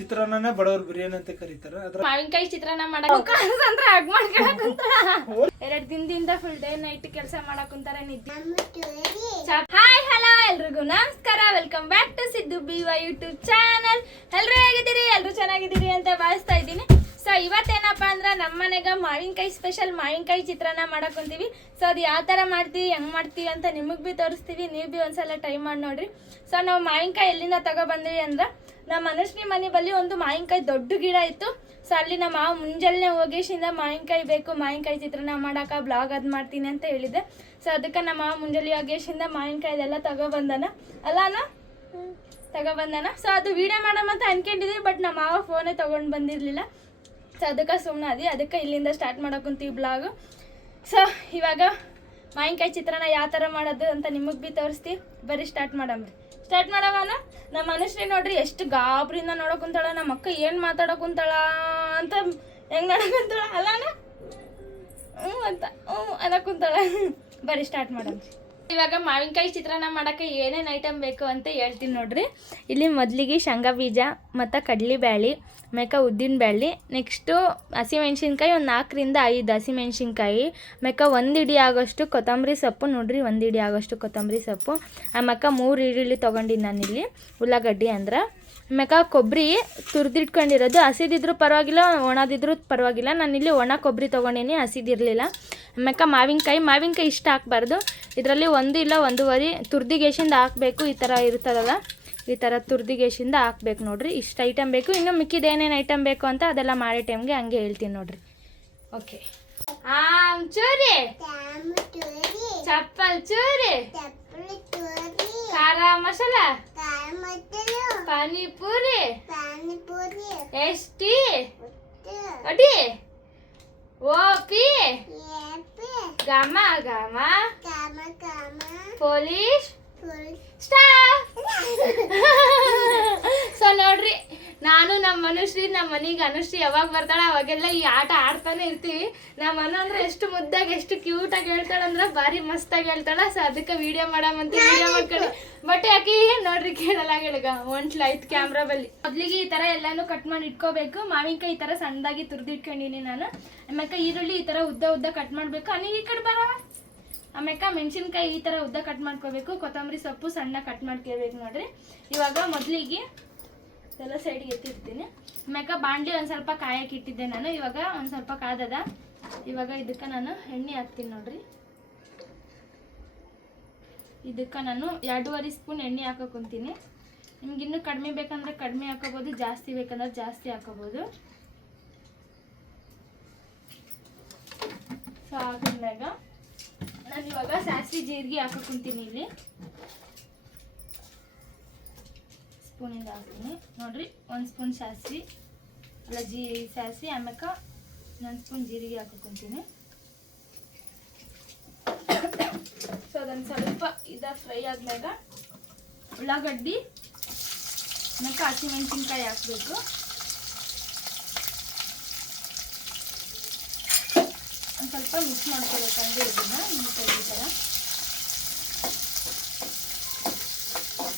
ಚಿತ್ರಾನ್ನನೇ ಬಡವ್ರ ಬಿರಿಯಾನಿ ಅಂತ ಕರೀತಾರ. ಅದ್ರ ಮಾವಿನಕಾಯಿ ಚಿತ್ರಾನ್ನ ಮಾಡಕ್ ಅಂದ್ರೆ ಹಗ್ ಮಾಡ್ಕೊಳಕ್ ಕುಂತಾರ. 2 ದಿನದಿಂದ ಫುಲ್ ಡೇ ನೈಟ್ ಕೆಲಸ ಮಾಡಕ್ ಕುಂತಾರ. ನಿದ್ದೆ. ಹಾಯ್ ಹಲೋ ಎಲ್ರಿಗೂ ನಮಸ್ಕಾರ. ವೆಲ್ಕಮ್ ಬ್ಯಾಕ್ ಟು ಸಿದ್ದು ಬಿವಾ ಯೂಟ್ಯೂಬ್ ಚಾನಲ್. ಎಲ್ರು ಹೇಗಿದ್ದೀರಿ? ಎಲ್ರು ಚೆನ್ನಾಗಿದ್ದೀರಿ ಅಂತ ಭಾವಿಸ್ತಾ ಇದ್ದೀನಿ. ಸೊ ಇವತ್ತೇನಪ್ಪ ಅಂದ್ರೆ ನಮ್ಮ ಮನೆಗೆ ಮಾವಿನಕಾಯಿ ಸ್ಪೆಷಲ್ ಮಾವಿನಕಾಯಿ ಚಿತ್ರಾನ್ನ ಮಾಡಕ್ ಕುಂತೀವಿ. ಸೊ ಅದು ಯಾವ ಥರ ಮಾಡ್ತೀವಿ, ಹೆಂಗ್ ಮಾಡ್ತೀವಿ ಅಂತ ನಿಮಗೆ ಬಿ ತೋರಿಸ್ತೀವಿ. ನೀವು ಬಿ ಒಂದ್ಸಲ ಟ್ರೈ ಮಾಡಿ ನೋಡ್ರಿ. ಸೊ ನಾವು ಮಾವಿನಕಾಯಿ ಎಲ್ಲಿಂದ ತಗೊಬಂದಿವಿ ಅಂದ್ರೆ ನಮ್ಮ ಮನುಷ್ಯನಿ ಮನೆ ಬಳಿ ಒಂದು ಮಾವಿನಕಾಯಿ ದೊಡ್ಡ ಗಿಡ ಇತ್ತು. ಸೊ ಅಲ್ಲಿ ನಮ್ಮ ಮಾವ ಮುಂಜಾನೆ ಹೋಗೇಶಿಂದ ಮಾವಿನಕಾಯಿ ಬೇಕು, ಮಾವಿನಕಾಯಿ ಚಿತ್ರಾನ್ನ ಮಾಡಾಕ ಬ್ಲಾಗ್ ಅದು ಮಾಡ್ತೀನಿ ಅಂತ ಹೇಳಿದ್ದೆ. ಸೊ ಅದಕ್ಕೆ ನಮ್ಮ ಮಾವ ಮುಂಜಾನೆ ಹೋಗೇಶಿಂದ ಮಾವಿನಕಾಯಿದೆಲ್ಲ ತಗೊಬಂದಾನ ತಗೊಬಂದಾನ. ಸೊ ಅದು ವಿಡಿಯೋ ಮಾಡಮಂತ ಅನ್ಕೊಂಡಿದ್ವಿ, ಬಟ್ ನಮ್ಮ ಮಾವ ಫೋನೇ ತೊಗೊಂಡು ಬಂದಿರಲಿಲ್ಲ. ಸೊ ಅದಕ್ಕೆ ಸುಮ್ಮನೆ ಅದಕ್ಕೆ ಇಲ್ಲಿಂದ ಸ್ಟಾರ್ಟ್ ಮಾಡಕ್ಕಂತೀವಿ ಬ್ಲಾಗ್. ಸೊ ಇವಾಗ ಮಾವಿನಕಾಯಿ ಚಿತ್ರಾನ್ನ ಯಾವ ಥರ ಮಾಡೋದು ಅಂತ ನಿಮಗೆ ಬಿ ತೋರಿಸ್ತೀವಿ. ಬರೀ ಸ್ಟಾರ್ಟ್ ಮಾಡವನ. ನಮ್ಮ ಮನುಷ್ಯನೇ ನೋಡ್ರಿ ಎಷ್ಟು ಗಾಬ್ರಿಂದ ನೋಡಕ್ ಕುಂತಾಳ. ನಮ್ಮ ಅಕ್ಕ ಏನು ಮಾತಾಡಕ್ ಕುಂತಾಳ ಅಂತ ಹೆಂಗ್ ನೋಡಕ್ ಕುಂತಾಳ ಅಲ್ಲಾನ ಅಂತ ಅನ್ನಕ್ ಕುಂತಾಳ. ಬರೀ ಸ್ಟಾರ್ಟ್ ಮಾಡಮ್ರಿ. ಇವಾಗ ಮಾವಿನಕಾಯಿ ಚಿತ್ರಾನ್ನ ಮಾಡೋಕ್ಕೆ ಏನೇನು ಐಟಮ್ ಬೇಕು ಅಂತ ಹೇಳ್ತೀನಿ ನೋಡ್ರಿ. ಇಲ್ಲಿ ಮೊದಲಿಗೆ ಶೇಂಗಾ ಬೀಜ ಮತ್ತು ಕಡ್ಲಿ ಬ್ಯಾಳಿ, ಮೇಕ ಉದ್ದಿನ ಬ್ಯಾಳಿ, ನೆಕ್ಸ್ಟು ಹಸಿಮೆಣ್ಸಿನ್ಕಾಯಿ ಒಂದು 4 ರಿಂದ 5 ಹಸಿಮೆಣ್ಸಿನ್ಕಾಯಿ, ಮೇಕ 1 ಹಿಡಿ ಆಗೋಷ್ಟು ಕೊತ್ತಂಬರಿ ಸೊಪ್ಪು ನೋಡ್ರಿ, 1 ಹಿಡಿ ಆಗೋಷ್ಟು ಕೊತ್ತಂಬರಿ ಸೊಪ್ಪು, ಆಮೇಲೆ 3 ಈರುಳ್ಳಿ ತೊಗೊಂಡಿನಿ ನಾನಿಲ್ಲಿ, ಉಳ್ಳಾಗಡ್ಡಿ ಅಂದ್ರೆ, ಆಮೇಲೆ ಕೊಬ್ಬರಿ ತುರಿದಿಟ್ಕೊಂಡಿರೋದು, ಹಸಿದಿದ್ರು ಪರವಾಗಿಲ್ಲ ಒಣದಿದ್ರು ಪರವಾಗಿಲ್ಲ. ನಾನಿಲ್ಲಿ ಒಣ ಕೊಬ್ಬರಿ ತೊಗೊಂಡಿನಿ, ಹಸಿದಿರಲಿಲ್ಲ. ಆಮೇಲೆ ಮಾವಿನಕಾಯಿ ಇಷ್ಟ ಹಾಕ್ಬಾರ್ದು, ಇದರಲ್ಲಿ 1 ಇಲ್ಲ 1.5 ತುರ್ದಿಗೇಶಿಂದ ಹಾಕಬೇಕು. ಈ ಥರ ಇರ್ತದಲ್ಲ, ಈ ಥರ ತುರ್ದಿಗೇಶಿಂದ ಹಾಕ್ಬೇಕು ನೋಡ್ರಿ. ಇಷ್ಟು ಐಟಮ್ ಬೇಕು. ಇನ್ನು ಮಿಕ್ಕಿದ ಏನೇನು ಐಟಮ್ ಬೇಕು ಅಂತ ಅದೆಲ್ಲ ಮಾಡೋ ಟೈಮ್ಗೆ ಹಂಗೆ ಹೇಳ್ತೀನಿ ನೋಡ್ರಿ. ಓಕೆ. ಚೂರಿ, ಚಪ್ಪಲ್ ಚೂರಿ, ಖಾರ ಮಸಾಲ, ಪಾನಿಪುರಿ, ಎಷ್ಟಿ ಅಡಿ, ಓಪಿ, ಗಮ ಗಮ, ಪೊಲೀಸ್ ಸ್ಟಾಫ್. ಸೊ ನೋಡ್ರಿ, ನಾನು ನಮ್ಮ ಮನುಷ್ರಿ ನಮ್ಮ ಮನೆಗೆ ಅನುಶ್ರೀ ಯಾವಾಗ ಬರ್ತಾಳೆ ಅವಾಗೆಲ್ಲ ಈ ಆಟ ಆಡ್ತಾನೆ ಇರ್ತೀವಿ. ನಮ್ಮ ಮನು ಅಂದ್ರೆ ಎಷ್ಟು ಮುದ್ದಾಗಿ ಎಷ್ಟು ಕ್ಯೂಟಾಗಿ ಹೇಳ್ತಾಳೆ ಅಂದ್ರೆ ಭಾರಿ ಮಸ್ತಾಗಿ ಹೇಳ್ತಾಳೆ. ಸೊ ಅದಕ್ಕೆ ವಿಡಿಯೋ ಮಾಡಮಂತ ವಿಡಿಯೋ ಮಾಡ್ಕೊಳ್ಳಿ. ಬಟ್ ಯಾಕೆ ನೋಡ್ರಿ ಕೇಳಲ್ಲ ಒಂಟ್ಲಾಯ್ತು ಕ್ಯಾಮ್ರಾ ಬಲ್ಲಿ. ಮೊದ್ಲಿಗೆ ಈ ತರ ಎಲ್ಲಾನು ಕಟ್ ಮಾಡಿ ಇಟ್ಕೋಬೇಕು. ಮಾವಿನಕಾಯಿ ಈ ತರ ಸಣ್ಣದಾಗಿ ತುರಿದಿಟ್ಕೊಂಡಿನಿ ನಾನು. ಆಮೇಲೆ ಈರುಳ್ಳಿ ಈ ತರ ಉದ್ದ ಕಟ್ ಮಾಡ್ಬೇಕು. ನೀವು ಈ ಕಡೆ ಬರವ. ಆಮೇಲೆ ಮೆಣಸಿನ್ಕಾಯಿ ಈ ತರ ಉದ್ದ ಕಟ್ ಮಾಡ್ಕೋಬೇಕು. ಕೊತ್ತಂಬರಿ ಸೊಪ್ಪು ಸಣ್ಣ ಕಟ್ ಮಾಡ್ಕೋಬೇಕು ನೋಡ್ರಿ. ಇವಾಗ ಮೊದಲಿಗೆ ಎಲ್ಲ ಸೈಡ್ಗೆ ಎತ್ತಿರ್ತೀನಿ. ಆಮೇಲೆ ಬಾಂಡ್ಲಿ ಒಂದು ಸ್ವಲ್ಪ ಕಾಯಕ್ಕೆ ಇಟ್ಟಿದ್ದೆ ನಾನು. ಇವಾಗ ಒಂದು ಸ್ವಲ್ಪ ಕಾದದ. ಇವಾಗ ಇದಕ್ಕೆ ನಾನು ಎಣ್ಣೆ ಹಾಕ್ತೀನಿ ನೋಡ್ರಿ. ಇದಕ್ಕೆ ನಾನು 2.5 ಸ್ಪೂನ್ ಎಣ್ಣೆ ಹಾಕೋಕೊಂತೀನಿ. ನಿಮ್ಗೆ ಇನ್ನೂ ಕಡಿಮೆ ಬೇಕಂದ್ರೆ ಕಡಿಮೆ ಹಾಕೋಬೋದು, ಜಾಸ್ತಿ ಬೇಕಂದ್ರೆ ಜಾಸ್ತಿ ಹಾಕೋಬೋದು. ಸೊ ಹಾಕಿದ್ಮ್ಯಾಗ ನಾನು ಇವಾಗ ಸಾಸಿವೆ ಜೀರಿಗೆ ಹಾಕೋಕೊಂತೀನಿ. ಇಲ್ಲಿ ಸ್ಪೂನಿಂದ ಹಾಕ್ತೀನಿ ನೋಡ್ರಿ. 1 ಸ್ಪೂನ್ ಸಾಸಿವೆ ಅಲ್ಲ ಸಾಸಿವೆ, ಆಮೇಲೆ 1 ಸ್ಪೂನ್ ಜೀರಿಗೆ ಹಾಕೋಕೊಂತೀನಿ. ಸೊ ಅದನ್ನು ಸ್ವಲ್ಪ ಫ್ರೈ ಆದ್ಮ್ಯಾಗ ಉಳ್ಳಾಗಡ್ಡಿ ಆಮೇಲೆ ಹಸಿಮೆಣಸಿನ್ಕಾಯಿ ಹಾಕಬೇಕು. ಒಂದು ಸ್ವಲ್ಪ ಮಿಕ್ಸ್ ಮಾಡ್ಕೋಬೇಕಂದ್ರೆ ಇದನ್ನ ಈ ಥರ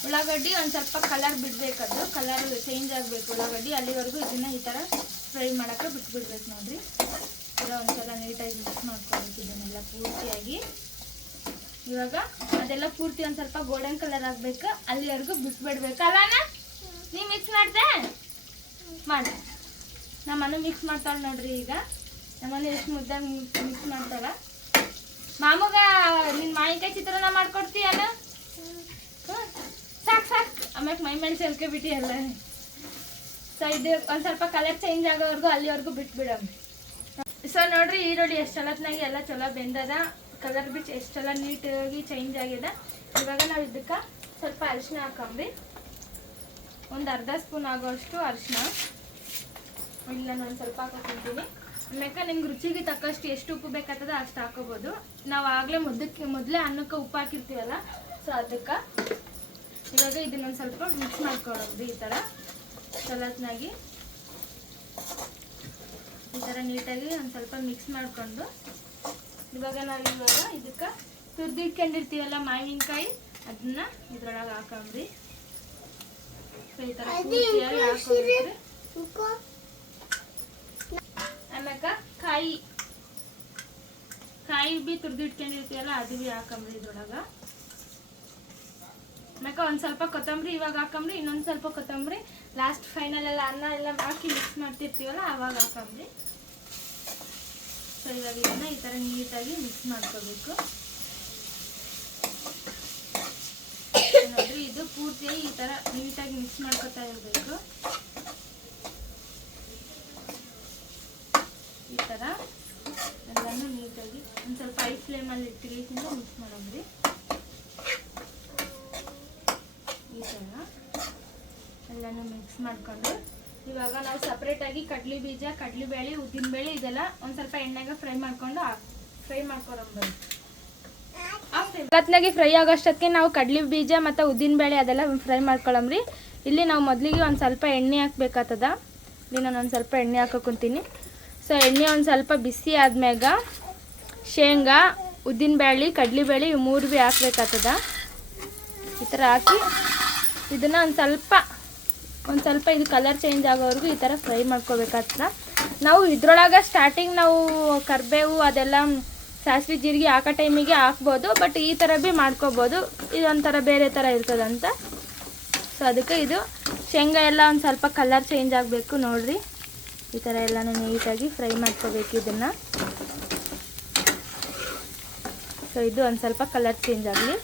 ಉಳ್ಳಾಗಡ್ಡಿ ಒಂದು ಸ್ವಲ್ಪ ಕಲರ್ ಬಿಡಬೇಕದು, ಕಲರ್ ಚೇಂಜ್ ಆಗಬೇಕು ಉಳ್ಳಾಗಡ್ಡಿ. ಅಲ್ಲಿವರೆಗೂ ಇದನ್ನ ಈ ಥರ ಫ್ರೈ ಮಾಡೋಕ್ಕೆ ಬಿಟ್ಬಿಡ್ಬೇಕು ನೋಡ್ರಿ. ಈ ಥರ ಒಂದ್ಸಲ ನೀಟಾಗಿ ಮಿಕ್ಸ್ ಮಾಡ್ಕೊಬೇಕು ಇದನ್ನೆಲ್ಲ ಪೂರ್ತಿಯಾಗಿ. ಇವಾಗ ಅದೆಲ್ಲ ಪೂರ್ತಿ ಒಂದು ಸ್ವಲ್ಪ ಗೋಲ್ಡನ್ ಕಲರ್ ಆಗಬೇಕು, ಅಲ್ಲಿವರೆಗೂ ಬಿಟ್ಬಿಡ್ಬೇಕು. ಅಲ್ಲಾನ ನೀ ಮಿಕ್ಸ್ ಮಾಡ್ದೆ ಮಾಡಿ. ನಮ್ಮನ್ನು ಮಿಕ್ಸ್ ಮಾಡ್ತಾಳೆ ನೋಡ್ರಿ. ಈಗ ನಮ್ಮನ್ನು ಎಷ್ಟು ಮುದ್ದಾಗಿ ಮಿಕ್ಸ್ ಮಾಡ್ತಾಳ. ಮಾಮೂಗ ನಿನ್ನ ಮಾವಿನಕಾಯಿ ಚಿತ್ರಾನ್ನ ಮಾಡ್ಕೊಡ್ತೀಯಲ್ಲ? ಸಾಕು. ಆಮೇಲೆ ಮೈ ಮೇಲೆ ಸೆಲ್ಕೊಬಿಟ್ಟು ಎಲ್ಲ. ಸೊ ಇದು ಒಂದು ಸ್ವಲ್ಪ ಕಲರ್ ಚೇಂಜ್ ಆಗೋವರೆಗೂ ಅಲ್ಲಿವರೆಗೂ ಬಿಟ್ಬಿಡಮ್. ಸೊ ನೋಡ್ರಿ, ಈರುಳ್ಳಿ ಎಷ್ಟೆಲ್ಲತ್ನಾಗಿ ಎಲ್ಲ ಚಲೋ ಬೆಂದದ, ಕಲರ್ ಬಿಟ್ಟು ಎಷ್ಟೆಲ್ಲ ನೀಟಾಗಿ ಚೇಂಜ್ ಆಗಿದೆ. ಇವಾಗ ನಾವು ಇದಕ್ಕೆ ಸ್ವಲ್ಪ ಅರಿಶಿನ ಹಾಕೊಂಡ್ರಿ. ಒಂದು ಅರ್ಧ ಸ್ಪೂನ್ ಆಗೋಷ್ಟು ಅರಿಶಿನ. ಇಲ್ಲ ನಾನು ಸ್ವಲ್ಪ ಹಾಕೋತೀನಿ. ಆಮೇಲೆ ನಿಮ್ಗೆ ರುಚಿಗೆ ತಕ್ಕಷ್ಟು ಎಷ್ಟು ಉಪ್ಪು ಬೇಕಾಗ್ತದೆ ಅಷ್ಟು ಹಾಕೋಬೋದು. ನಾವು ಆಗಲೇ ಮೊದಲೇ ಅನ್ನಕ್ಕೆ ಉಪ್ಪು ಹಾಕಿರ್ತೀವಲ್ಲ, ಸೊ ಅದಕ್ಕೆ ಇವಾಗ ಇದನ್ನೊಂದು ಸ್ವಲ್ಪ ಮಿಕ್ಸ್ ಮಾಡ್ಕೊಳ್ಳೋದು. ಈ ಥರ ಚಲೋತ್ನಾಗಿ ಈ ಥರ ನೀಟಾಗಿ ಒಂದು ಸ್ವಲ್ಪ ಮಿಕ್ಸ್ ಮಾಡಿಕೊಂಡು ಇವಾಗ ಇದಕ್ಕೆ ತುರ್ದಿಟ್ಕೊಂಡಿರ್ತೀವಲ್ಲ ಮಾವಿನಕಾಯಿ, ಅದನ್ನ ಇದ್ರೊಳಗೆ ಹಾಕೊಂಡ್ರಿ. ಈ ಥರ ಪೂರ್ತಿಯಾಗಿ ಹಾಕೊಂಡ್ರಿ. ಆಮ್ಯಾಕ ಕಾಯಿ ಕಾಯಿ ಬಿ ತುರ್ದಿಟ್ಕೊಂಡಿರ್ತೀವಲ್ಲ ಅದು ಬಿ ಹಾಕಂಬ್ರಿ ಇದ್ರೊಳಗ. ಆಮ್ಯಾಕ ಒಂದ್ ಸ್ವಲ್ಪ ಕೊತ್ತಂಬರಿ ಇವಾಗ ಹಾಕಂಬ್ರಿ, ಇನ್ನೊಂದ್ ಸ್ವಲ್ಪ ಕೊತ್ತಂಬರಿ ಲಾಸ್ಟ್ ಫೈನಲ್ ಎಲ್ಲ ಅನ್ನ ಎಲ್ಲ ಹಾಕಿ ಮಿಕ್ಸ್ ಮಾಡ್ತಿರ್ತೀವಲ್ಲ ಅವಾಗ ಹಾಕಂಬ್ರಿ. ಸೊ ಇವಾಗ ಇದನ್ನ ಈ ತರ ನೀಟಾಗಿ ಮಿಕ್ಸ್ ಮಾಡ್ಕೋಬೇಕು ನೋಡ್ರಿ. ಇದು ಪೂರ್ತಿಯಾಗಿ ಈ ತರ ನೀಟಾಗಿ ಮಿಕ್ಸ್ ಮಾಡ್ಕೊತಾ ಇರಬೇಕು. ಈ ತರ ಎಲ್ಲಾನು ನೀಟಾಗಿ ಒಂದ್ ಸ್ವಲ್ಪ ಹೈ ಫ್ಲೇಮ್ ಅಲ್ಲಿ ಇಟ್ಟಿಗೆಸಿಂದ ಮಿಕ್ಸ್ ಮಾಡೋದ್ರಿ. ಈ ತರ ಎಲ್ಲಾನು ಮಿಕ್ಸ್ ಮಾಡ್ಕೊಂಡು ಇವಾಗ ನಾವು ಸಪ್ರೇಟ್ ಆಗಿ ಕಡ್ಲಿ ಬೀಜ, ಕಡ್ಲಿ ಬೇಳೆ, ಉದ್ದಿನ ಬೇಳೆ ಇದೆಲ್ಲ ಒಂದ್ ಸ್ವಲ್ಪ ಎಣ್ಣೆಗೆ ಫ್ರೈ ಮಾಡ್ಕೊರಂಬರಿ. ಕತ್ಲಾಗಿ ಫ್ರೈ ಆಗೋಷ್ಟಕ್ಕೆ ನಾವು ಕಡ್ಲಿ ಬೀಜ ಮತ್ತು ಉದ್ದಿನ ಬೇಳೆ ಅದೆಲ್ಲ ಫ್ರೈ ಮಾಡ್ಕೊಳಮ್ರಿ. ಇಲ್ಲಿ ನಾವು ಮೊದಲಿಗೆ ಒಂದು ಸ್ವಲ್ಪ ಎಣ್ಣೆ ಹಾಕ್ಬೇಕಾಗ್ತದ. ಇಲ್ಲಿ ನಾನು ಒಂದು ಸ್ವಲ್ಪ ಎಣ್ಣೆ ಹಾಕೋಕೊಂತೀನಿ. ಸೊ ಎಣ್ಣೆ ಒಂದು ಸ್ವಲ್ಪ ಬಿಸಿ ಆದ್ಮ್ಯಾಗ ಶೇಂಗಾ, ಉದ್ದಿನ ಬೇಳೆ, ಕಡ್ಲಿ ಬೇಳೆ ಇವು ಮೂರು ಭೀ ಹಾಕ್ಬೇಕಾಗ್ತದ. ಈ ಥರ ಹಾಕಿ ಇದನ್ನು ಒಂದು ಸ್ವಲ್ಪ ಇದು ಕಲರ್ ಚೇಂಜ್ ಆಗೋವರೆಗೂ ಈ ಥರ ಫ್ರೈ ಮಾಡ್ಕೋಬೇಕಾಗ್ತದ. ನಾವು ಇದ್ರೊಳಗೆ ಸ್ಟಾರ್ಟಿಂಗ್ ನಾವು ಕರಿಬೇವು ಅದೆಲ್ಲ ಸಾಸಿವೆ ಜೀರಿಗೆ ಹಾಕೋ ಟೈಮಿಗೆ ಹಾಕ್ಬೋದು, ಬಟ್ ಈ ಥರ ಭೀ ಮಾಡ್ಕೋಬೋದು. ಇದೊಂಥರ ಬೇರೆ ಥರ ಇರ್ತದಂತ. ಸೊ ಅದಕ್ಕೆ ಇದು ಶೇಂಗಾ ಎಲ್ಲ ಒಂದು ಸ್ವಲ್ಪ ಕಲರ್ ಚೇಂಜ್ ಆಗಬೇಕು ನೋಡಿರಿ. ಈ ಥರ ಎಲ್ಲನೂ ನೀಟಾಗಿ ಫ್ರೈ ಮಾಡ್ಕೋಬೇಕು ಇದನ್ನು. ಸೊ ಇದು ಒಂದು ಸ್ವಲ್ಪ ಕಲರ್ ಚೇಂಜ್ ಆಗಲಿ.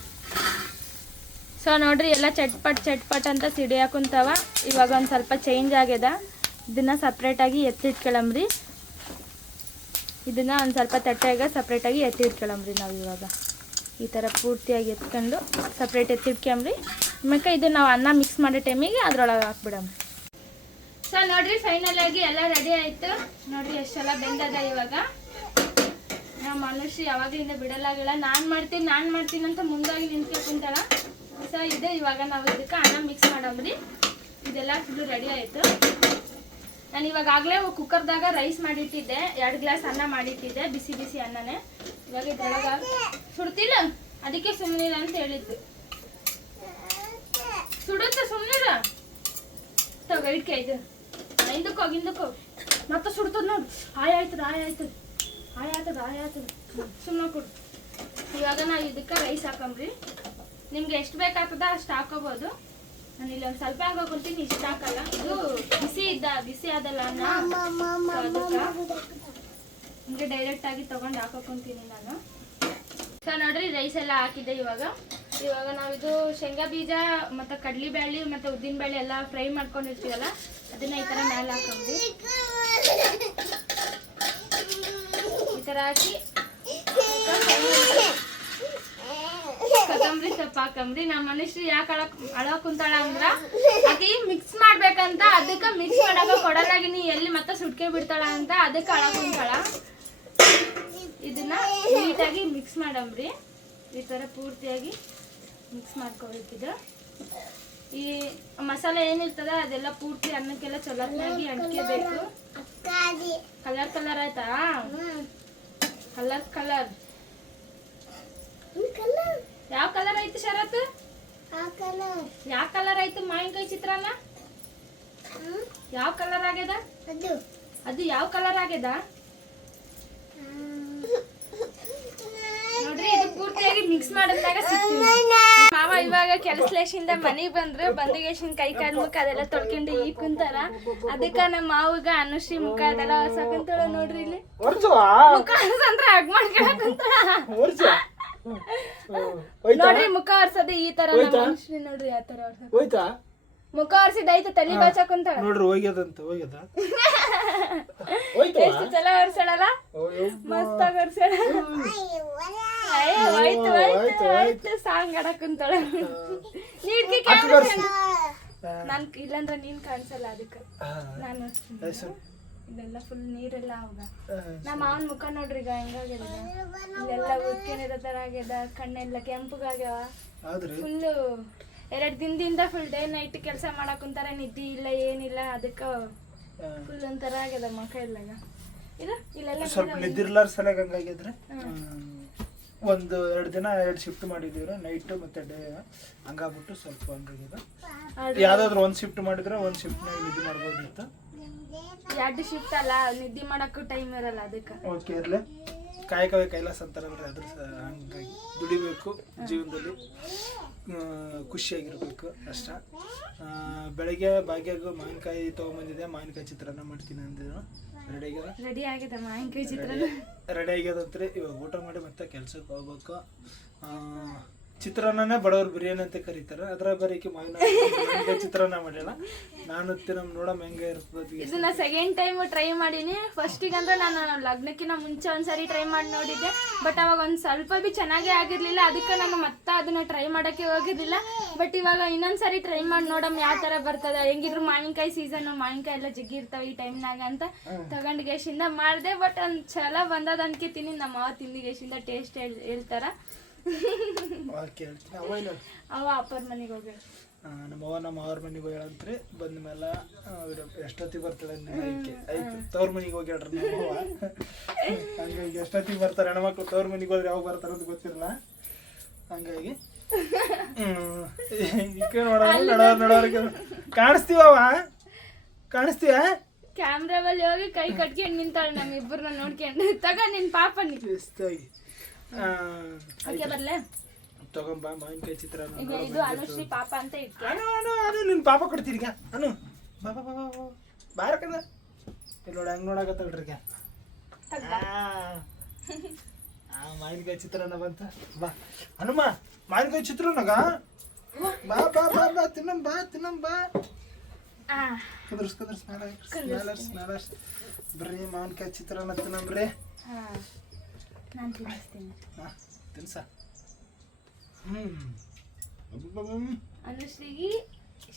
ಸೊ ನೋಡಿರಿ ಎಲ್ಲ ಚಟ್ಪಟ್ ಅಂತ ಸಿಡಿಯಾಕುಂತಾವ. ಇವಾಗ ಒಂದು ಸ್ವಲ್ಪ ಚೇಂಜ್ ಆಗ್ಯದ. ಇದನ್ನು ಸಪ್ರೇಟಾಗಿ ಎತ್ತಿಟ್ಕೊಳ್ಳಮ್ರಿ. ಇದನ್ನು ಒಂದು ಸ್ವಲ್ಪ ತಟ್ಟೆಗೆ ಸಪ್ರೇಟಾಗಿ ಎತ್ತಿಟ್ಕೊಳ್ಳಮ್ರಿ. ನಾವು ಇವಾಗ ಈ ಥರ ಪೂರ್ತಿಯಾಗಿ ಎತ್ಕೊಂಡು ಸಪ್ರೇಟ್ ಎತ್ತಿಟ್ಕೊಂಬ್ರಿ. ಆಮೇಲೆ ಇದು ನಾವು ಅನ್ನ ಮಿಕ್ಸ್ ಮಾಡೋ ಟೈಮಿಗೆ ಅದ್ರೊಳಗೆ ಹಾಕ್ಬಿಡಮ್ರಿ. ಸೊ ನೋಡ್ರಿ ಫೈನಲ್ ಆಗಿ ಎಲ್ಲ ರೆಡಿ ಆಯಿತು. ನೋಡ್ರಿ ಎಷ್ಟೆಲ್ಲ ಬೆಂದದ. ಇವಾಗ ನಮ್ಮ ಮನುಷ್ಯ ಯಾವಾಗಲಿಂದ ಬಿಡಲಾಗಿಲ್ಲ. ನಾನು ಮಾಡ್ತೀನಿ ಅಂತ ಮುಂದಾಗಿ ನಿಂತ್ಕೊಂತಾಳ. ಸೊ ಇದೆ ಇವಾಗ ನಾವು ಇದಕ್ಕೆ ಅನ್ನ ಮಿಕ್ಸ್ ಮಾಡಮ್ರಿ. ಇದೆಲ್ಲ ಫುಲ್ಲು ರೆಡಿ ಆಯಿತು. ನಾನು ಇವಾಗಲೇ ಕುಕ್ಕರ್ದಾಗ ರೈಸ್ ಮಾಡಿಟ್ಟಿದ್ದೆ. 2 ಗ್ಲಾಸ್ ಅನ್ನ ಮಾಡಿಟ್ಟಿದ್ದೆ, ಬಿಸಿ ಬಿಸಿ ಅನ್ನನೇ. ಇವಾಗ ಇದ್ರೊಳಗೆ ಸುಡ್ತಿಲ್ಲ, ಅದಕ್ಕೆ ಸುಮ್ಮನಿಲ್ಲ ಅಂತ ಹೇಳಿದ್ದು. ಸುಡುತ್ತೆ, ಸುಮ್ಮನಿರ ತಗೋ ಇಟ್ಕೆ. ಇದು ಹಿಂದಕ್ಕೆ ಹೋಗಿ ಮತ್ತೆ ಸುಡ್ತದ ನೋಡಿ. ಆಯ್ತದ ಸುಮ್ಮನೆ ಕೊಡು. ಇವಾಗ ನಾವು ಇದಕ್ಕೆ ರೈಸ್ ಹಾಕಂಬ್ರಿ. ನಿಮ್ಗೆ ಎಷ್ಟು ಬೇಕಾಗ್ತದ ಅಷ್ಟು ಹಾಕೋಬೋದು. ನಾನು ಇಲ್ಲಿ ಒಂದು ಸ್ವಲ್ಪ ಹಾಕೋಕೊಂತೀನಿ, ಇಷ್ಟ ಹಾಕಲ್ಲ. ಇದು ಬಿಸಿ ಆದಲ್ಲ ಅನ್ನ, ಹಿಂಗೆ ಡೈರೆಕ್ಟ್ ಆಗಿ ತಗೊಂಡು ಹಾಕೋಕೊಂತೀನಿ ನಾನು. ಸೊ ನೋಡ್ರಿ ರೈಸ್ ಎಲ್ಲ ಹಾಕಿದ್ದೆ. ಇವಾಗ ನಾವು ಇದು ಶೇಂಗಾ ಬೀಜ ಮತ್ತು ಕಡ್ಲಿ ಬೇಳೆ ಮತ್ತು ಉದ್ದಿನ ಬೇಳೆ ಎಲ್ಲ ಫ್ರೈ ಮಾಡ್ಕೊಂಡಿರ್ತೀವಲ್ಲ ಅದನ್ನ ಈ ಥರ ಮೇಲೆ ಹಾಕೊಂಡ್ವಿ. ಈ ಥರ ಹಾಕಿ ಕೊತ್ತಂಬರಿ ಸೊಪ್ಪು ಹಾಕಂಬ್ರಿ. ನಮ್ಮ ಮನುಷ್ಯರು ಯಾಕೆ ಅಳಕ್ ಕುಂತಾಳ ಅಂದ್ರ ಆಕಿ ಮಿಕ್ಸ್ ಮಾಡ್ಬೇಕಂತ, ಅದಕ್ಕೆ ಮಿಕ್ಸ್ ಮಾಡಾಕ ಕೊಡಲಾಗಿನಿ, ಎಲ್ಲಿ ಮತ್ತೆ ಸುಟ್ಕೆ ಬಿಡ್ತಾಳ ಅಂತ ಅದಕ್ಕೆ ಅಳಕ್ ಕುಂತಾಳ. ಇದನ್ನ ನೀಟಾಗಿ ಮಿಕ್ಸ್ ಮಾಡಂಬ್ರಿ. ಈ ಥರ ಪೂರ್ತಿಯಾಗಿ ಮಿಕ್ಸ್ ಮಾಡ್ಕೋಬೇಕಿದು. ಈ ಮಸಾಲೆ ಏನಿರ್ತದ ಅದೆಲ್ಲ ಪೂರ್ತಿ ಅನ್ನಕ್ಕೆಲ್ಲ ಚೊಲೋತ್ನಾಗಿ ಅಂಟ್ಕೋಬೇಕು. ಕಲರ್ ಆಯ್ತಾ? ಕಲರ್ ಯಾವ ಕಲರ್ ಐತಿ ಶರತ್? ಯಾವ ಕಲರ್ ಐತಿ ಮಾವಿನಕಾಯಿ ಚಿತ್ರಾನ್ನ? ಯಾವ ಕಲರ್ ಆಗ್ಯದ? ಅದು ಯಾವ ಕಲರ್ ಆಗ್ಯದ ನೋಡ್ರಿ. ಇದು ಪೂರ್ತಿಯಾಗಿ ಮಿಕ್ಸ್ ಮಾಡಿದಾಗ ಮಾವ ಇವಾಗ ಕೆಲಸಲೇಶಿಂದ ಮನೆಗೆ ಬಂದಿಗೇಶಿನ ಕೈ ಕಾಲು ಮುಖ ಅದೆಲ್ಲ ತೊಳ್ಕೊಂಡು ಈಗ ಕುಂತಾರ. ಅದಕ್ಕೆ ನಮ್ಮ ಮಾವಗ ಅನುಶ್ರೀ ಮುಖ ಅದೆಲ್ಲ ಹೊಸಕಂತಾಳ ನೋಡ್ರಿ. ಇಲ್ಲಿ ಮುಖ ಅಂದ್ರೆ ಹಗ್ ಮಾಡ್ಕೊಳಕ್ ಕುಂತಾಳ ನೋಡ್ರಿ. ಮುಖ ಒರ್ಸೋದು ಈ ತರ ಅನುಶ್ರೀ ನೋಡ್ರಿ. ಯಾವ ತರ ಒರ್ಸ ಮುಖ ಒರ್ಸಿದ ಐತೆ, ತಲೆ ಬಾಚಕ್ ಕುಂತಾಳ ನೋಡ್ರಿ. ಹೋಗ್ಯದ ಎಷ್ಟು ಚಲೋ ಒರ್ಸಳಲ್ಲ, ಮಸ್ತಾಗ ಒರ್ಸಳ. ಆಯ್ತು ಸಾಂಗ್ ಆಡಕ್ ಕುಂತಾಳ. ನನ್ ಇಲ್ಲಂದ್ರ ನೀನ್ ಕಾಣಿಸಲ್ಲ, ಅದಕ್ಕೆ ನಾನು ಇದೆಲ್ಲ ಫುಲ್ ನೀರೆಲ್ಲ ಅವಾಗ. ನಮ್ಮ ಮಾವನ್ ಮುಖ ನೋಡ್ರಿ ಈಗ ಹೆಂಗಾಗ್ಯದ. ಇಲ್ಲೆಲ್ಲ ಉದ್ಕೇನಿರೋ ತರ ಆಗ್ಯದ, ಕಣ್ಣೆಲ್ಲ ಕೆಂಪಗಾಗ್ಯಾವ. ಫುಲ್ಲು 2 ದಿನದಿಂದ ಫುಲ್ ಡೇ ನೈಟ್ ಕೆಲಸ ಮಾಡಕ್ ಕುಂತಾರ, ನಿದ್ದೆ ಇಲ್ಲ ಏನಿಲ್ಲ. ಅದಕ್ಕೆ ಫುಲ್ ಒಂಥರ ಆಗ್ಯದ ಮುಖ ಎಲ್ಲ. ಇದು ಇಲ್ಲೆಲ್ಲ ಸ್ವಲ್ಪ ನಿದ್ದಿರ್ಲಾರ ಸಲಗ ಹಂಗಾಗಿದ್ರೆ ಒಂದು 2 ದಿನ 2 ಶಿಫ್ಟ್ ಮಾಡಿದೀವ್ರ, ನೈಟ್ ಮತ್ತೆ ಡೇ. ಹಂಗಾಗ್ಬಿಟ್ಟು ಸ್ವಲ್ಪ ಹಂಗಾಗ್ಯದ. ಯಾವ್ದಾದ್ರು 1 ಶಿಫ್ಟ್ ಮಾಡಿದ್ರೆ 1 ಶಿಫ್ಟ್ ನಿದ್ದೆ ಮಾಡ್ಬೋದಿತ್ತು. ಎರಡು ಶಿಫ್ಟ್ ಅಲ್ಲ, ನಿದ್ದೆ ಮಾಡಕ್ಕೂ ಟೈಮ್ ಇರಲ್ಲ ಅದಕ್ಕೆ. ಓಕೆ ಇರಲಿ, ಕಾಯಕವೇ ಕೈಲಾಸ ಅಂತಾರಲ್ರಿ, ಅದ್ರ ಹಂಗಾಗಿ ದುಡಿಬೇಕು ಜೀವನದಲ್ಲಿ, ಖುಷಿಯಾಗಿರ್ಬೇಕು ಅಷ್ಟ. ಬೆಳಗ್ಗೆ ಭಾಗ್ಯಾಗ ಮಾವಿನಕಾಯಿ ತೊಗೊಂಬಂದಿದ್ದೆ, ಮಾವಿನಕಾಯಿ ಚಿತ್ರಾನ್ನ ಮಾಡ್ತೀನಿ ಅಂದಿದ್ರು. ರೆಡಿ ಆಗಿದೆ ಮಾವಿನಕಾಯಿ ಚಿತ್ರಾನ್ನ, ರೆಡಿ ಆಗ್ಯದಂತ್ರಿ. ಇವಾಗ ಊಟ ಮಾಡಿ ಮತ್ತೆ ಕೆಲ್ಸಕ್ಕೆ ಹೋಗ್ಬೇಕು. ಚಿತ್ರಾನ್ನನೇ ಬಡವ್ರು ಬಿರಿಯಾನಿ ಅಂತ ಕರೀತಾರೆ, ಅದ್ರ ಬರೀಕೆ ಮಾವಿನಕಾಯಿ ಚಿತ್ರಾನ್ನ ಮಾಡಿಲ್ಲ. ನಾನು ತಿನ್ನಮ್ ನೋಡಮ್ ಹೆಂಗೆ ಇರ್ತದೆ. ಇದನ್ನ ಸೆಕೆಂಡ್ ಟೈಮ್ ಟ್ರೈ ಮಾಡೀನಿ. ಫಸ್ಟಿಗಂದ್ರೆ ನಾನು ಲಗ್ನಕ್ಕಿಂತ ಮುಂಚೆ ಒಂದ್ಸರಿ ಟ್ರೈ ಮಾಡಿ ನೋಡಿದ್ದೆ, ಬಟ್ ಅವಾಗ ಒಂದು ಸ್ವಲ್ಪ ಭೀ ಚೆನ್ನಾಗೇ ಆಗಿರ್ಲಿಲ್ಲ. ಅದಕ್ಕೆ ನಾನು ಮತ್ತೆ ಅದನ್ನ ಟ್ರೈ ಮಾಡೋಕ್ಕೆ ಹೋಗಿರ್ಲಿಲ್ಲ. ಬಟ್ ಇವಾಗ ಇನ್ನೊಂದ್ಸರಿ ಟ್ರೈ ಮಾಡಿ ನೋಡಮ್ ಯಾವ ಥರ ಬರ್ತದೆ. ಹೆಂಗಿದ್ರು ಮಾವಿನಕಾಯಿ ಸೀಸನ್, ಮಾವಿನಕಾಯಿ ಎಲ್ಲ ಜಗ್ಗಿ ಇರ್ತಾವೆ ಈ ಟೈಮ್ನಾಗ ಅಂತ ತಗೊಂಡು ಗೇಶಿಂದ ಮಾಡಿದೆ. ಬಟ್ ಒಂದು ಛಲ ಬಂದದ ಅನ್ಕೋತೀನಿ. ನಮ್ಮ ಮಾವ ತಿಂದು ಗೇಶಿಂದ ಟೇಸ್ಟ್ ಹೇಳ್ತಾರ. ಅವ ಅಪ್ಪರ ಮನೆಗೆ ಹೋಗಿ ನಮ್ಮವ್ವ ನಮ್ಮ ಅವ್ರ ಮನೆಗೆ ಹೋಗ್ಯಾಳಂತ್ರಿ. ಬಂದ ಮೇಲೆ ಎಷ್ಟೊತ್ತಿಗೆ ಬರ್ತಾಳೆ ಆಯ್ತು, ತವ್ರ ಮನೆಗೆ ಹೋಗ್ಯಾಳ್ರಿ ನಮ್ಮವ್ವ. ಹಂಗಾಗಿ ಎಷ್ಟೊತ್ತಿಗೆ ಬರ್ತಾರೆ ಹೆಣ್ಮಕ್ಳು, ತವ್ರ ಮನೆಗೆ ಹೋದ್ರೆ ಯಾವಾಗ ಬರ್ತಾರ ಅಂತ ಗೊತ್ತಿರಲ್ಲ. ಹಂಗಾಗಿ ನೋಡೋರಿಗೆ ಕಾಣಿಸ್ತೀವವ, ಕಾಣಿಸ್ತೀವ. ಕ್ಯಾಮ್ರಾ ಬಲ್ಲಿ ಹೋಗಿ ಕೈ ಕಟ್ಕೊಂಡು ನಿಂತಾಳೆ ನಮ್ಮಿಬ್ಬರನ್ನ ನೋಡ್ಕೊಂಡು. ತಗ ನಿನ್ ಪಾಪ ಬರ್ಲೆ ತಗೊಂಬ ಮಾವಿನಕಾಯಿ ಚಿತ್ರಾನ್ನ. ಇದು ಅನುಶ್ರೀ ಪಾಪ ಅಂತ ಅದು ನಿನ್ ಪಾಪ ಕೊಡ್ತೀರಿ ಅನು ಬಾಬಾ ಬಾಬಾ ಬಾರಕದ ನೋಡಿ ಹಂಗ್ ನೋಡಕತ್ತಲ್ರಿ. ಮಾವಿನಕಾಯಿ ಚಿತ್ರಾನ್ನ ಬಂತ. ಬಾ ಹನುಮ, ಮಾವಿನಕಾಯಿ ಚಿತ್ರಾನ್ನಗ ಬಾ ಬಾ ಬಾ ಬಾ ತಿನ್ನಂ ಬಾ ತಿನ್ನಂ ಬಾ. ಕುದರ್ಸ್ ಕುದರ್ಸ್ ಸ್ನಾಲರ್ಸ್ ಬರ್ರಿ ಮಾವಿನಕಾಯಿ ಚಿತ್ರಾನ್ನ ತಿನ್ನಂಬ್ರಿ. ನಾನು ತಿನ್ನಿಸ್ತೀನಿ. ತಿನ್ಸ. ಅನುಶ್ರೀಗಿ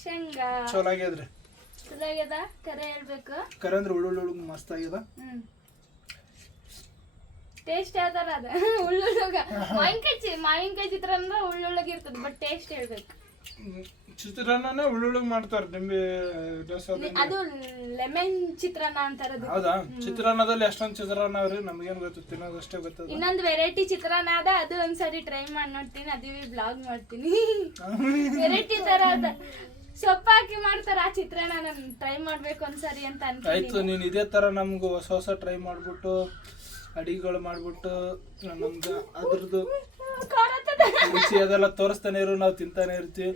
ಶೇಂಗಾ ಚಲೋ ಆಗ್ಯದ್ರಿ. ಚಲೋ ಆಗ್ಯದ. ಕರೆ ಹೇಳ್ಬೇಕು, ಕರೆ ಅಂದ್ರೆ ಉಳ್ಳುಳ್ಳು ಮಸ್ತ್ ಆಗ್ಯದ. ಟೇಸ್ಟ್ ಯಾವ ಥರ ಅದ? ಉಳ್ಳುಳ್ಳುಗ ಮಾವಿನಕಾಯಿ ಚಿತ್ರಾನ್ನ ಉಳ್ಳುಳ್ಳಗ ಇರ್ತದೆ, ಬಟ್ ಟೇಸ್ಟ್ ಹೇಳ್ಬೇಕು. ಚಿತ್ರಾನ್ನ ಉಳ್ಳುಳ್ಳುಗ್ ಮಾಡ್ತಾರ. ನಿಂಬೆ ಅದು ಲೆಮನ್ ಚಿತ್ರಾನ್ನ ಅಂತಾರ. ಹೌದಾ? ಚಿತ್ರಾನ್ನದಲ್ಲಿ ಎಷ್ಟೊಂದು ಚಿತ್ರಾನ್ನ ಅವ್ರಿ, ನಮ್ಗೇನ್ ಗೊತ್ತು, ತಿನ್ನೋದಷ್ಟೇ ಗೊತ್ತದ. ಇನ್ನೊಂದು ವೆರೈಟಿ ಚಿತ್ರಾನ್ನ ಅದ, ಅದು ಒಂದ್ಸರಿ ಟ್ರೈ ಮಾಡಿ ನೋಡ್ತೀನಿ. ಅದು ಬ್ಲಾಗ್ ಮಾಡ್ತೀನಿ. ವೆರೈಟಿ ತರ ಅದ, ಸೊಪ್ಪು ಹಾಕಿ ಮಾಡ್ತಾರ ಆ ಚಿತ್ರಾನ್ನ. ನಾನು ಟ್ರೈ ಮಾಡ್ಬೇಕು ಒಂದ್ಸರಿ ಅಂತ ಅನ್ಕೊಂಡು. ಆಯ್ತು, ನೀನ್ ಇದೇ ತರ ನಮ್ಗೆ ಹೊಸ ಟ್ರೈ ಮಾಡ್ಬಿಟ್ಟು ಅಡಿಗೆಗಳು ಮಾಡ್ಬಿಟ್ಟು ನಮ್ಗೆ ಅದ್ರದ್ದು ರುಚಿ ಅದೆಲ್ಲ ತೋರಿಸ್ತಾನೆ ಇರು, ನಾವು ತಿಂತಾನೆ ಇರ್ತೀವಿ.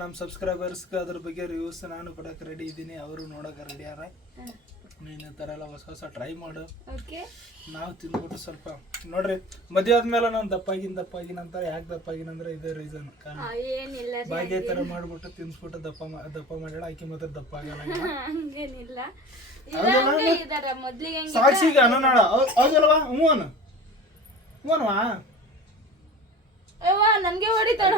ನಮ್ಮ ಸಬ್ಸ್ಕ್ರೈಬರ್ಸ್ಗೆ ಅದ್ರ ಬಗ್ಗೆ ರಿವ್ಯೂಸ್ ನಾನು ಕೊಡಕ್ಕೆ ರೆಡಿ ಇದ್ದೀನಿ, ಅವರು ನೋಡಕ್ಕೆ ರೆಡಿ ಯಾರ. ನೀನು ಥರ ಎಲ್ಲ ಹೊಸ ಟ್ರೈ ಮಾಡು, ನಾವು ತಿಂದ್ಬಿಟ್ಟು ಸ್ವಲ್ಪ ನೋಡ್ರಿ. ಮದುವೆ ಆದ್ಮೇಲೆ ನಾನು ದಪ್ಪಾಗಿನ ಅಂತಾರೆ. ಯಾಕೆ ದಪ್ಪಾಗಿನಂದ್ರೆ ಇದೇ ರೀಸನ್. ಬಾಯಿಗೆ ಥರ ಮಾಡ್ಬಿಟ್ಟು ತಿನ್ಸ್ಬಿಟ್ಟು ದಪ್ಪ ಮಾಡ್ಯಾಳ. ಆಕೆ ಮಾತ್ರ ದಪ್ಪ ಆಗಲ್ಲ. ಸಾಕ್ಷಿಗೆ ಅನ್ನೋಣ ಹೌದಲ್ವಾ? ಹ್ಞೂನ್ವಾ ನನ್ಗೆ ಹೊಡಿತಾಳ.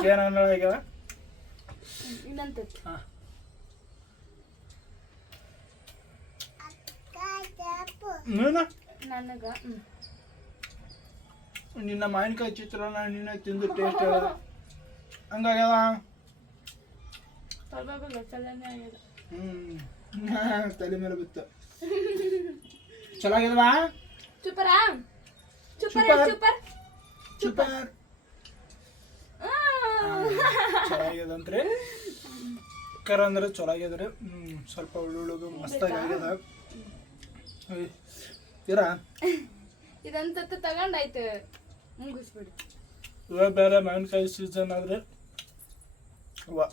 ನಿನ್ನ ಮಾವಿನಕಾಯಿ ಚಿತ್ರಾನ್ನ ನಿನ್ನ ತಿಂದು ಟೇಸ್ಟ್ ಹಂಗಾಗ್ಯದ. ತಲೆ ಮೇಲೆ ಬಿತ್ತು. ಚಲೋ ಆಗ್ಯದವಾ? ಸೂಪರ್ ಚೆನ್ನಾಗ್ಯದಂತ್ರಿ. ಕರ ಅಂದ್ರೆ ಚಲೋ ಆಗ್ಯದ್ರಿ. ಸ್ವಲ್ಪ ಉಳ್ಳುಳ್ಳುದು ಮಸ್ತಾಗಿ ಆಗ್ಯದ. ಇದಂತ ತಗೊಂಡಾಯ್ತು, ಮುಗಿಸ್ಬಿಡಿ. ಇವಾಗ ಬೇರೆ ಮಾವಿನಕಾಯಿ ಸೀಸನ್ ಆದ್ರೆ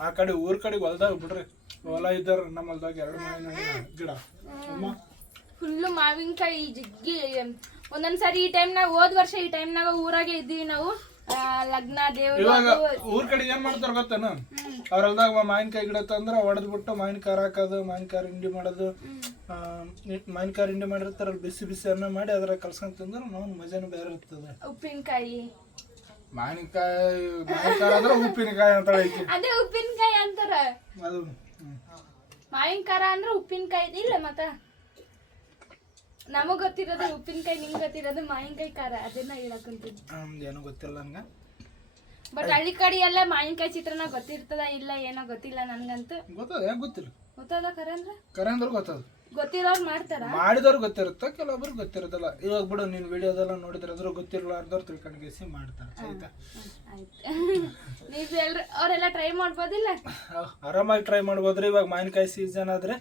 ಆ ಕಡೆ ಊರ್ ಕಡೆಗೆ ಹೊಲ್ದಾಗ ಬಿಡ್ರಿ. ಹೊಲ ಇದ್ದಾರ ನಮ್ಮ ಹೊಲ್ದಾಗ 2 ಮಾವಿನ ಗಿಡ. ಫುಲ್ಲು ಮಾವಿನಕಾಯಿ ಜಗ್ಗಿ. ಒಂದೊಂದ್ಸರಿ ಈ ಟೈಮ್ನಾಗ, ಹೋದ್ ವರ್ಷ ಈ ಟೈಮ್ನಾಗ ಊರಾಗೆ ಇದ್ದೀವಿ ನಾವು. ಲಗ್ನ ದೇವ್ರ ಇವಾಗ ಊರ್ ಕಡೆ ಏನ್ ಮಾಡ್ತಾರ ಗೊತ್ತೇನು? ಅವ್ರ ಹೊಲ್ದಾಗ ಮಾವಿನಕಾಯಿ ಗಿಡ ತಂದ್ರ ಹೊಡೆದ್ಬಿಟ್ಟು ಮಾವಿನಕಾಯಿ ಹಾಕೋದು, ಮಾವಿನಕಾಯಿ ಹಿಂಡಿ ಮಾಡೋದು. ಮಾವಿನಕಾಯಿ ಹಿಂಡಿ ಮಾಡಿರ್ತಾರಲ್ಲ, ಬಿಸಿ ಬಿಸಿ ಅನ್ನ ಮಾಡಿ ಅದ್ರ ಕಲ್ಸ್ಕೊಂಡ್ ತಿಂದ್ರೆ ನಾವು ಮಜಾನು ಬೇರೆ ಇರ್ತದೆ. ಉಪ್ಪಿನಕಾಯಿ ಮಾವಿನಕಾಯಿ ಅಂದ್ರೆ ಉಪ್ಪಿನಕಾಯಿ ಅಂತ ಅದೇ ಉಪ್ಪಿನಕಾಯಿ ಅಂತಾರ. ಅದು ಮಾವಿನಕಾಯಿ ಅಂದ್ರೆ ಉಪ್ಪಿನಕಾಯಿ ಇಲ್ಲ. ಮತ್ತ ನಮಗ್ ಗೊತ್ತಿರೋದು ಉಪ್ಪಿನಕಾಯಿ, ನಿಮ್ಗೆ ಗೊತ್ತಿರೋದು ಮಾವಿನಕಾಯಿ ಖಾರ. ಅದನ್ನ ಹೇಳಕ್ಕಂತೀನಿ. ಏನೋ ಗೊತ್ತಿಲ್ಲ ನಂಗೆ. ಬಟ್ ಹಳ್ಳಿ ಕಡೆ ಎಲ್ಲ ಮಾವಿನಕಾಯಿ ಚಿತ್ರಾನ್ನ ಗೊತ್ತಿರ್ತದ ಇಲ್ಲ ಏನೋ ಗೊತ್ತಿಲ್ಲ ನನ್ಗಂತೂ. ಗೊತ್ತದ? ಯಾಕೆ ಗೊತ್ತಿಲ್ಲ? ಗೊತ್ತದ ಕರೆ ಅಂದ್ರೆ ಗೊತ್ತದ. ಗೊತ್ತಿರೋರು ಮಾಡ್ತಾರ, ಮಾಡಿದವ್ರು ಗೊತ್ತಿರುತ್ತೆ, ಕೆಲವೊಬ್ರು ಗೊತ್ತಿರೋದಿಲ್ಲ. ಇವಾಗ ಬಿಡು, ನೀನ್ ವಿಡಿಯೋದೆಲ್ಲ ನೋಡಿದ್ರೆ ಅದ್ರ ಗೊತ್ತಿರ್ಲಾರ್ದವ್ರು ತಿಳ್ಕೊಂಡ್ಗೇಸಿ ಮಾಡ್ತಾರೆ. ಆಯ್ತಾ? ಅವರೆಲ್ಲ ಟ್ರೈ ಮಾಡ್ಬೋದಿಲ್ಲ? ಆರಾಮಾಗಿ ಟ್ರೈ ಮಾಡ್ಬೋದ್ರಿ. ಇವಾಗ ಮಾವಿನಕಾಯಿ ಸೀಸನ್ ಆದ್ರೆ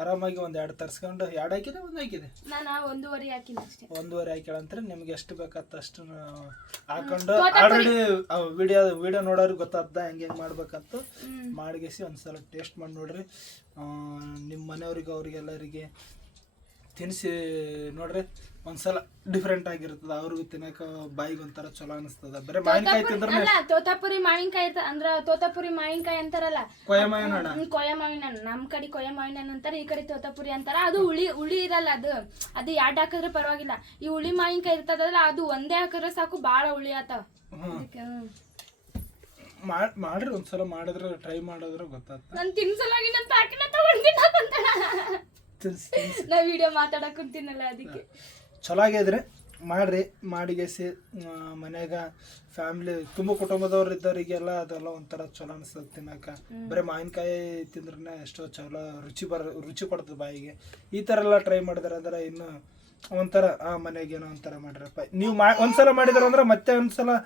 ಆರಾಮಾಗಿ ಒಂದು 2 ತರಿಸ್ಕೊಂಡು 2 ಹಾಕಿದೆ 1 ಹಾಕಿದೆ ನಾನು 1.5 ಹಾಕಿಲ್ಲ ಅಷ್ಟೇ. 1.5 ಹಾಕ್ಯಾಳಂದ್ರೆ ನಿಮ್ಗೆ ಎಷ್ಟು ಬೇಕತ್ತ ಅಷ್ಟು ಹಾಕೊಂಡು ಆಲ್ರೆಡಿ ವಿಡಿಯೋ ನೋಡೋರಿಗೆ ಗೊತ್ತಾಗ್ದ ಹೆಂಗೆ ಮಾಡ್ಬೇಕಂತ ಮಾಡಿಗೆಸಿ ಒಂದ್ಸಲ ಟೇಸ್ಟ್ ಮಾಡಿ ನೋಡ್ರಿ. ನಿಮ್ಮ ಮನೆಯವ್ರಿಗೆ ಅವ್ರಿಗೆಲ್ಲರಿಗೆ ತಿನ್ನಿಸಿ ನೋಡ್ರಿ, ಒಂದ್ಸಲ ಡಿಫ್ರೆಂಟ್ ಆಗಿರ್ತದ. ಅವ್ರಿಗೂ ತಿನ್ನಕ ಬಾಯಿಗೆ ಒಂಥರ ಚಲೋ ಅನಿಸ್ತದ. ಬರೀ ಮಾವಿನಕಾಯಿ ತಿಂದ್ರೆ ಅಲ್ಲ, ತೋತಾಪುರಿ ಮಾವಿನಕಾಯಿ ಅಂದ್ರ ತೋತಾಪುರಿ ಮಾವಿನಕಾಯಿ ಅಂತಾರಲ್ಲ, ಕೊಯ್ಯ ಮಾವಿನ ಹಣ್ಣು. ಕೊಯ್ಯ ಮಾವಿನ ಹಣ್ಣು ನಮ್ ಕಡೆ ಕೊಯ್ಯ ಮಾವಿನ ಹಣ್ಣು ಅಂತಾರ, ಈ ಕಡೆ ತೋತಾಪುರಿ ಅಂತಾರ. ಅದು ಹುಳಿ ಇರಲ್ಲ, ಅದು 2 ಹಾಕಿದ್ರೆ ಪರವಾಗಿಲ್ಲ. ಈ ಹುಳಿ ಮಾವಿನಕಾಯಿ ಇರ್ತದಲ್ಲ, ಅದು ಒಂದೇ ಹಾಕಿದ್ರೆ ಸಾಕು, ಬಾಳ ಹುಳಿ ಆತಾವ. ಮಾಡ್ರಿ ಒಂದ್ಸಲ ಮಾಡಿದ್ರೆ ಟ್ರೈ ಮಾಡಿದ್ರೆ ಗೊತ್ತಾಗ್ತದೆ. ನಾನು ತಿನ್ಸಲಾಗಿ ನಂತ ಹಾಕಿನ ತಗೊಂಡಿನ ನಾ ವಿಡಿಯೋ ಮಾತಾಡಕ್ ಕುಂತೀನಲ್ಲ ಅದಕ್ಕೆ. ಚಲೋ ಆಗಿದ್ರೆ ಮಾಡ್ರಿ. ಮಾಡಿಗೆಸಿ ಮನ್ಯಾಗ ಫ್ಯಾಮಿಲಿ ತುಂಬ ಕುಟುಂಬದವ್ರು ಇದ್ದವರಿಗೆಲ್ಲ ಅದೆಲ್ಲ ಒಂಥರ ಚಲೋ ಅನಿಸ್ತದೆ ತಿನ್ನಕ. ಬರೀ ಮಾವಿನಕಾಯಿ ತಿಂದ್ರೆ ಎಷ್ಟೋ ಚಲೋ ರುಚಿ ಕೊಡ್ತದೆ ಬಾಯಿಗೆ. ಈ ಥರ ಎಲ್ಲ ಟ್ರೈ ಮಾಡಿದಾರೆ ಅಂದ್ರೆ ಇನ್ನು ಒಂಥರ ಮನೆಗೇನೋ ಒಂಥರ ಮಾಡಿರಪ್ಪ. ನೀವು ಒಂದ್ಸಲ ಮಾಡಿದಾರ ಅಂದ್ರೆ ಮತ್ತೆ ಒಂದ್ಸಲ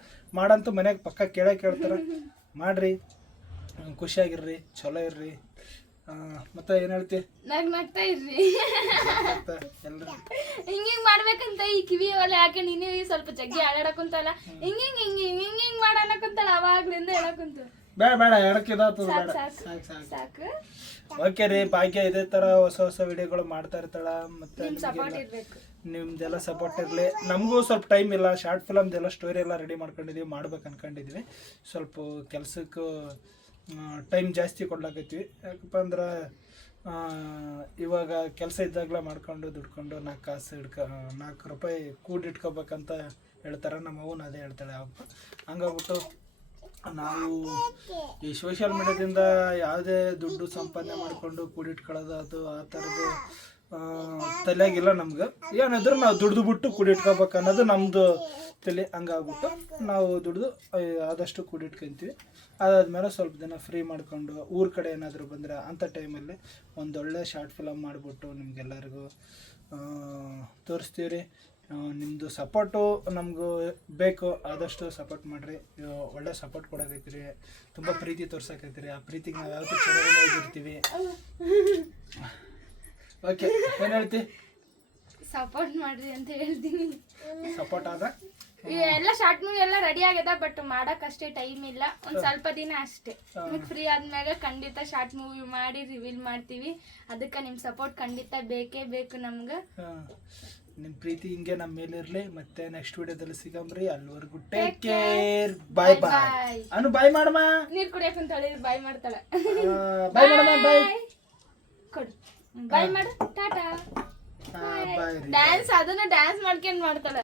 ಮಾಡಂತೂ ಮನ್ಯಾಗ ಪಕ್ಕ ಕೇಳ್ತಾರೆ. ಮಾಡ್ರಿ, ಖುಷಿಯಾಗಿರ್ರಿ, ಚಲೋ ಇರ್ರಿ. ಮತ್ತೆ ಏನ್ ಹೇಳ್ತಿ? ನಗ್ತಾ ಇರ್ರಿ. ಹಿಂಗಿಂಗ್ ಮಾಡ್ಬೇಕಂತ ಈ ಕಿವಿ ಒಲೆ ಯಾಕೆ ನೀನು ಸ್ವಲ್ಪ ಜಗ್ಗಿ ಆಡಾಡಕುಂತಲ್ಲ, ಹಿಂಗಿಂಗ್ ಮಾಡಾನಕುಂತಲ್ಲ ಅವಾಗ್ಲಿಂದ ಹೇಳಕುಂತ. ಬೇಡ ಹೇಳಕ್ಕಿದಾಗ್ತದ, ಸಾಕು. ಓಕೆ ರೀ. ಭಾಗ್ಯ ಇದೇ ತರ ಹೊಸ ವಿಡಿಯೋಗಳು ಮಾಡ್ತಾ ಇರ್ತಾಳ. ಮತ್ತೆ ನಿಮ್ದೆಲ್ಲ ಸಪೋರ್ಟ್ ಇರಲಿ. ನಮಗೂ ಸ್ವಲ್ಪ ಟೈಮ್ ಇಲ್ಲ, ಶಾರ್ಟ್ ಫಿಲಮ್ದೆಲ್ಲ ಸ್ಟೋರಿ ಎಲ್ಲ ರೆಡಿ ಮಾಡ್ಕೊಂಡಿದೀವಿ, ಮಾಡ್ಬೇಕು ಅನ್ಕೊಂಡಿದೀವಿ. ಸ್ವಲ್ಪ ಕೆಲ್ಸಕ್ಕೂ ಟೈಮ್ ಜಾಸ್ತಿ ಕೊಡ್ಲಾಕತ್ತೀವಿ. ಯಾಕಪ್ಪ ಅಂದ್ರೆ ಇವಾಗ ಕೆಲಸ ಇದ್ದಾಗಲೇ ಮಾಡ್ಕೊಂಡು ದುಡ್ಕೊಂಡು 4 ಕಾಸು 4 ರೂಪಾಯಿ ಕೂಡಿಟ್ಕೋಬೇಕಂತ ಹೇಳ್ತಾರೆ. ನಮ್ಮ ಅವ್ವನ ಅದೇ ಹೇಳ್ತಾಳೆ ಯಾವಪ್ಪ. ಹಂಗಾಗ್ಬಿಟ್ಟು ನಾವು ಈ ಸೋಷಿಯಲ್ ಮೀಡಿಯಾದಿಂದ ಯಾವುದೇ ದುಡ್ಡು ಸಂಪಾದನೆ ಮಾಡಿಕೊಂಡು ಕೂಡಿಟ್ಕೊಳ್ಳೋದು ಅದು ಆ ಥರದ್ದು ತಲೆಯಾಗಿಲ್ಲ ನಮ್ಗೆ. ಏನಾದರೂ ನಾವು ದುಡ್ದು ಬಿಟ್ಟು ಕೂಡಿಟ್ಕೋಬೇಕು ಅನ್ನೋದು ನಮ್ಮದು ತಲೆ. ಹಂಗಾಗ್ಬಿಟ್ಟು ನಾವು ದುಡ್ದು ಆದಷ್ಟು ಕೂಡಿಟ್ಕೊಂತೀವಿ. ಅದಾದ್ಮೇಲೆ ಸ್ವಲ್ಪ ದಿನ ಫ್ರೀ ಮಾಡಿಕೊಂಡು ಊರ ಕಡೆ ಏನಾದರೂ ಬಂದರೆ ಅಂಥ ಟೈಮಲ್ಲಿ ಒಂದೊಳ್ಳೆ ಶಾರ್ಟ್ ಫಿಲಮ್ ಮಾಡಿಬಿಟ್ಟು ನಿಮಗೆಲ್ಲರಿಗೂ ತೋರಿಸ್ತೀವಿ ರೀ. ನಿಮ್ಮದು ಸಪೋರ್ಟು ನಮಗೂ ಬೇಕು. ಆದಷ್ಟು ಸಪೋರ್ಟ್ ಮಾಡಿರಿ. ಒಳ್ಳೆ ಸಪೋರ್ಟ್ ಕೊಡೋಕೈತ್ರಿ, ತುಂಬ ಪ್ರೀತಿ ತೋರ್ಸಕೈತ್ರಿ. ಆ ಪ್ರೀತಿಗೆ ನಾವು ಯಾವತ್ತೂ ಚೆನ್ನಾಗಿರ್ತೀವಿ. ಓಕೆ, ಏನು ಹೇಳ್ತಿ? ಸಪೋರ್ಟ್ ಮಾಡ್ರಿ ಅಂತ ಹೇಳ್ತೀನಿ. ಸಪೋರ್ಟ್ ಆದ ಎಲ್ಲ ಶಾರ್ಟ್ ಮೂವಿ ಎಲ್ಲ ರೆಡಿ ಆಗ್ಯದ, ಬಟ್ ಮಾಡಕ್ ಅಷ್ಟೇ ಟೈಮ್ ಇಲ್ಲ. ಒಂದ್ ಸ್ವಲ್ಪ ದಿನ ಅಷ್ಟೇ. ಫ್ರೀ ಆದ್ಮ್ಯಾಗ ಖಂಡಿತ ಶಾರ್ಟ್ ಮೂವಿ ಮಾಡಿ ರಿವೀಲ್ ಮಾಡ್ತೀವಿ. ಅದಕ್ಕೆ ನಿಮ್ ಸಪೋರ್ಟ್ ಖಂಡಿತ ಬೇಕೇ ಬೇಕು ನಮ್ಗೆ. ನಿಮ್ಮ ಪ್ರೀತಿ ಹಿಂಗೆ ನಮ್ಮ ಮೇಲೆ ಇರಲಿ. ಮತ್ತೆ ನೆಕ್ಸ್ಟ್ ವಿಡಿಯೋದಲ್ಲಿ ಸಿಗಮ್ರಿ. ಅಲ್ಲಿವರೆಗೂ ಟೇಕ್ ಕೇರ್. ಬಾಯ್ ಬಾಯ್. ಅನು ಬಾಯ್ ಮಾಡಮ್ಮ. ನೀರ್ ಕುಡಿಯಕ್ ಅಂತೇಳಿ ಬಾಯ್ ಮಾಡ್ತಾಳೆ. ಬಾಯ್ ಮಾಡಮ್ಮ. ಬಾಯ್ ಕೊಡು. ಬಾಯ್ ಮಾಡು. ಟಾಟಾ. ಡ್ಯಾನ್ಸ್ ಅದನ್ನ ಡ್ಯಾನ್ಸ್ ಮಾಡ್ಕೊಂಡ್ ಮಾಡ್ತಾಳೆ.